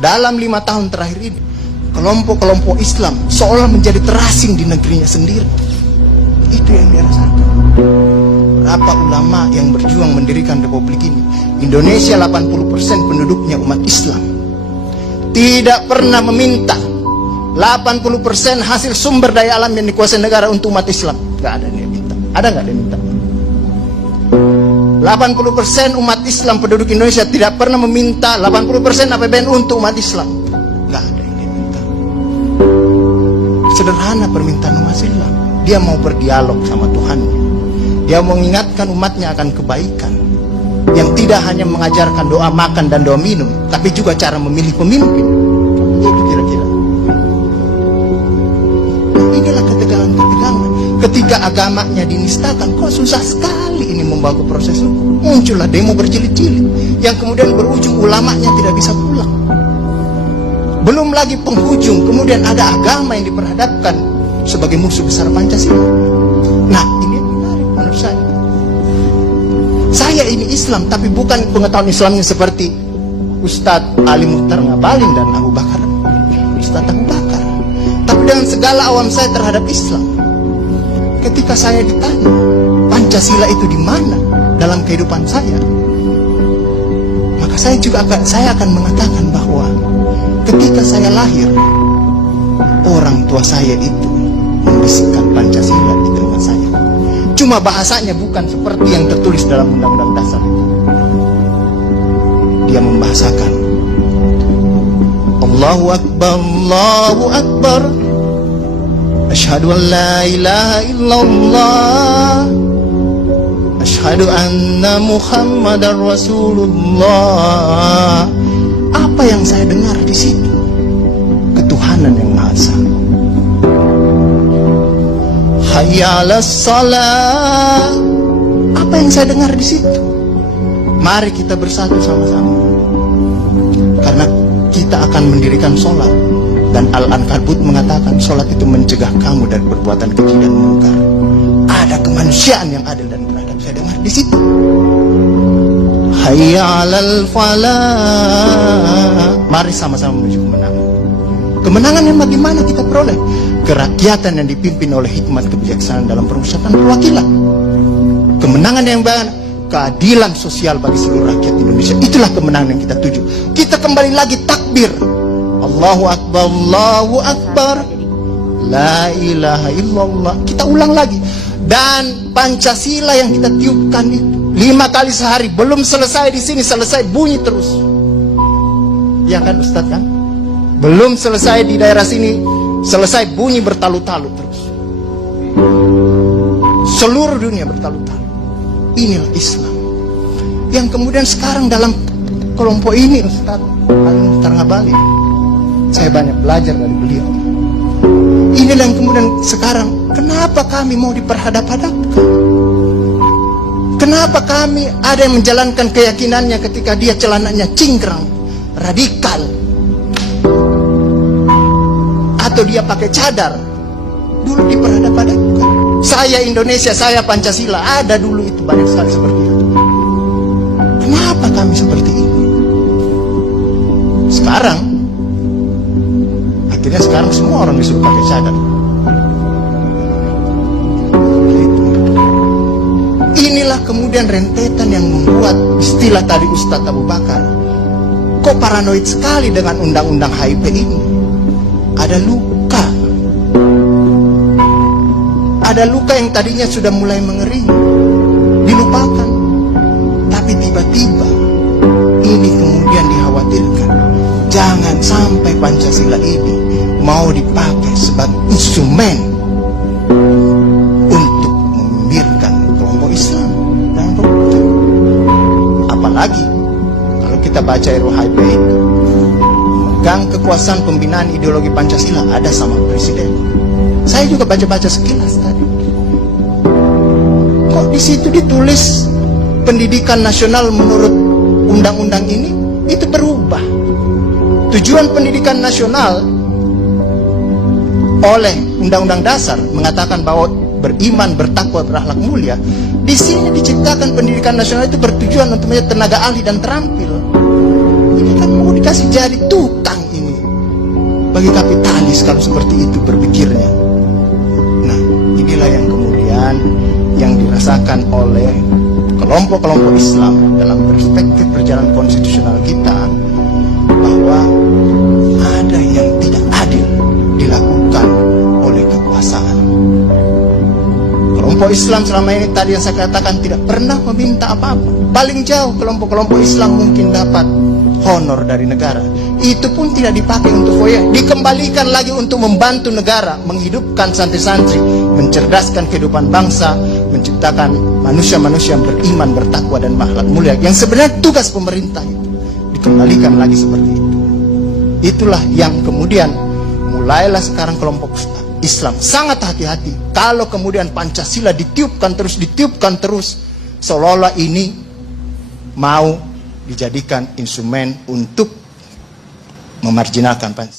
dalam 5 tahun terakhir ini, kelompok-kelompok Islam seolah menjadi terasing di negerinya sendiri. Itu yang dia rasakan. Berapa ulama yang berjuang mendirikan republik ini? Indonesia 80% penduduknya umat Islam. Tidak pernah meminta 80% hasil sumber daya alam yang dikuasai negara untuk umat Islam. Gak ada yang minta. Ada gak dia minta? 80% umat Islam penduduk Indonesia tidak pernah meminta 80% APBN untuk umat Islam. Gak ada yang dia minta. Sederhana permintaan umat Islam. Dia mau berdialog sama Tuhannya. Dia mengingatkan umatnya akan kebaikan, yang tidak hanya mengajarkan doa makan dan doa minum, tapi juga cara memilih pemimpin. Itu kira-kira. Inilah ketegangan-ketegangan. Ketika agamanya dinistakan, kok susah sekali ini membawa ke proses hukum. Muncullah demo berjilid-jilid, yang kemudian berujung ulamanya tidak bisa pulang. Belum lagi penghujung, kemudian ada agama yang diperhadapkan sebagai musuh besar Pancasila. Nah, ini yang menarik menurut saya. Saya ini Islam, tapi bukan pengetahuan Islamnya seperti Ustadz Ali Muhtar Ngabalin dan Abu Bakar, Ustadz Abu Bakar. Tapi dengan segala awam saya terhadap Islam, ketika saya ditanya Pancasila itu di mana dalam kehidupan saya, maka saya akan mengatakan bahwa ketika saya lahir, orang tua saya itu membisikkan Pancasila di telinga saya. Cuma bahasanya bukan seperti yang tertulis dalam Undang-Undang Dasar. Dia membahasakan Allahu Akbar, Allahu Akbar, Asyhadu an la ilaha illallah, Asyhadu anna Muhammadar Rasulullah. Apa yang saya dengar di situ? Ketuhanan yang Maha Esa. Hayya 'alas shalah. Apa yang saya dengar di situ? Mari kita bersatu sama-sama, karena kita akan mendirikan sholat. Dan Al-Ankabut mengatakan sholat itu mencegah kamu dari perbuatan keji dan mungkar. Ada kemanusiaan yang adil dan beradab. Saya dengar di situ. Hayya 'alal falah. Mari sama-sama menuju kemenangan. Kemenangan yang bagaimana kita peroleh? Kerakyatan yang dipimpin oleh hikmat kebijaksanaan dalam permusyawaratan perwakilan. Kemenangan yang bagaimana? Keadilan sosial bagi seluruh rakyat Indonesia. Itulah kemenangan yang kita tuju. Kita kembali lagi takbir. Allahu Akbar, Allahu Akbar, la ilaha illallah. Kita ulang lagi. Dan Pancasila yang kita tiupkan itu 5 kali sehari, belum selesai di sini, selesai bunyi terus. Ya kan Ustaz kan? Belum selesai di daerah sini, selesai bunyi bertalu-talu terus. Seluruh dunia bertalu-talu. Inilah Islam. Yang kemudian sekarang dalam kelompok ini Ustaz Ali Muhtar Ngabalin, saya banyak belajar dari beliau. Inilah yang kemudian sekarang, kenapa kami mau diperhadap-hadapkan? Kenapa kami ada yang menjalankan keyakinannya ketika dia celananya cingkrang, radikal, atau dia pakai cadar, dulu diperhadap-hadapkan. Saya Indonesia, saya Pancasila, ada dulu itu banyak sekali seperti itu. Kenapa kami seperti ini? Sekarang, akhirnya sekarang semua orang disuruh pakai cadar. Inilah kemudian rentetan yang membuat istilah tadi Ustadz Abu Bakar, kok paranoid sekali dengan undang-undang HIP ini. Ada luka. Ada luka yang tadinya sudah mulai mengering, dilupakan. Tapi tiba-tiba ini kemudian dikhawatirkan, jangan sampai Pancasila ini mau dipakai sebagai instrumen untuk membibirkan kelompok Islam dan kelompok. Apalagi kalau kita baca RUHP itu, megang kekuasaan pembinaan ideologi Pancasila ada sama presiden. Saya juga baca-baca sekilas tadi. Kok di situ ditulis pendidikan nasional menurut undang-undang ini itu berubah. Tujuan pendidikan nasional oleh Undang-Undang Dasar mengatakan bahwa beriman, bertakwa, berakhlak mulia. Di sini diciptakan pendidikan nasional itu bertujuan untuk menjadi tenaga ahli dan terampil. Ini kan mau dikasih jadi tukang bagi kapitalis kalau seperti itu berpikirnya. Nah, inilah yang kemudian yang dirasakan oleh kelompok-kelompok Islam dalam perspektif perjalanan konstitusional kita, bahwa ada yang tidak adil dilakukan oleh kekuasaan. Kelompok Islam selama ini tadi yang saya katakan tidak pernah meminta apa-apa. Paling jauh kelompok-kelompok Islam mungkin dapat honor dari negara. Itu pun tidak dipakai untuk foya, dikembalikan lagi untuk membantu negara, menghidupkan santri-santri, mencerdaskan kehidupan bangsa, menciptakan manusia-manusia yang beriman, bertakwa dan akhlak mulia. Yang sebenarnya tugas pemerintah itu dikembalikan lagi seperti itu. Itulah yang kemudian mulailah sekarang kelompok Islam sangat hati-hati kalau kemudian Pancasila ditiupkan terus, seolah-olah ini mau dijadikan instrumen untuk memarjinalkan Pancasila.